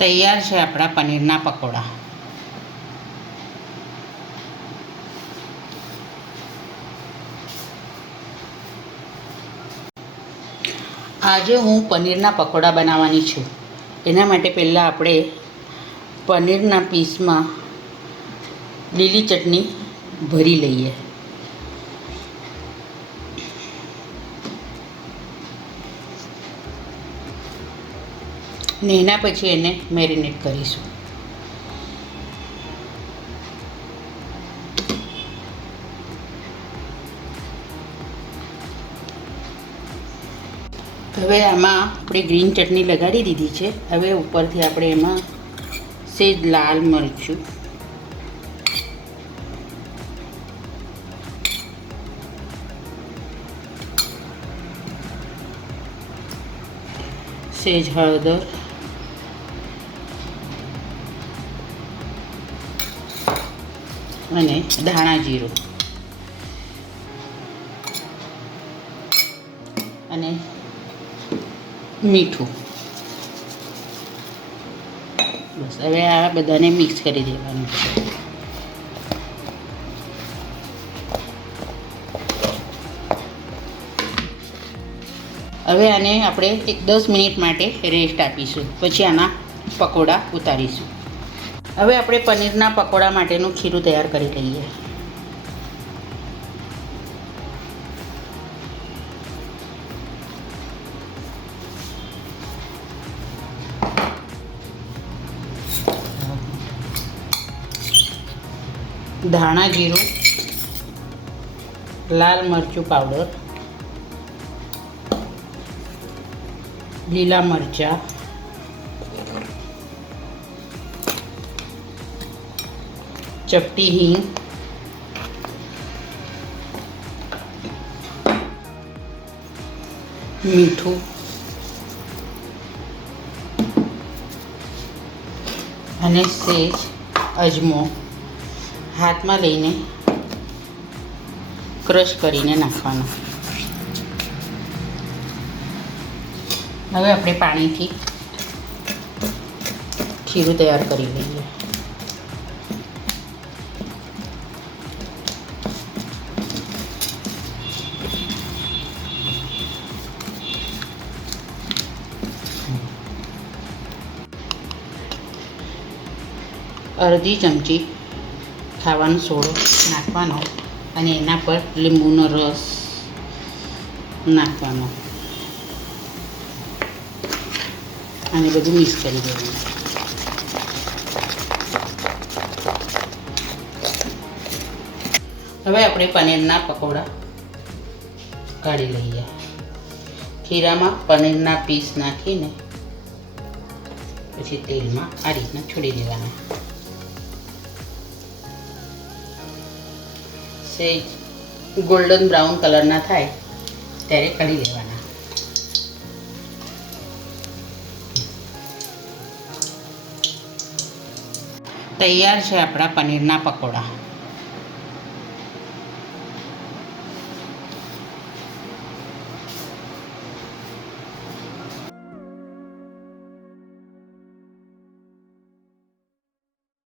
તૈયાર છે આપણા પનીરના પકોડા. આજે હું પનીરના પકોડા બનાવવાની છું. એના માટે પહેલાં આપણે પનીરના પીસમાં લીલી ચટણી ભરી લઈએ. ને એના પછી એને મેરિનેટ કરીશું. હવે આમાં આપણે ગ્રીન ચટણી લગાડી દીધી છે. હવે ઉપરથી આપણે એમાં સેજ લાલ મરચું, સેજ હળદર, અને ધાણા જીરું અને મીઠું. બસ હવે આ બધાને મિક્સ કરી દેવાનું છે. હવે આને આપણે 10 મિનિટ માટે રેસ્ટ આપીશું. પછી આના પકોડા ઉતારીશું. હવે આપણે પનીરના પકોડા માટેનું ખીરું તૈયાર કરી લઈએ. ધાણા જીરું, લાલ મરચું પાવડર, લીલા મરચાં, ચપટી હિંગ, મીઠું, અને સેજ અજમો હાથમાં લઈને ક્રશ કરીને નાખવાનો. હવે આપણે પાણીથી ખીરું તૈયાર કરી લઈએ. અડધી ચમચી ખાવાનો સોડો નાખવાનો અને એના પર લીંબુનો રસ નાખવાનો અને બધું મિક્સ કરી દેવાનું. હવે આપણે પનીરના પકોડા કાઢી લઈએ. ખીરામાં પનીરના પીસ નાખીને પછી તેલમાં આ રીતના છોડી દેવાના. સેજ ગોલ્ડન બ્રાઉન કલરના થાય ત્યારે કાઢી લેવાના. તૈયાર છે આપણા પનીરના પકોડા.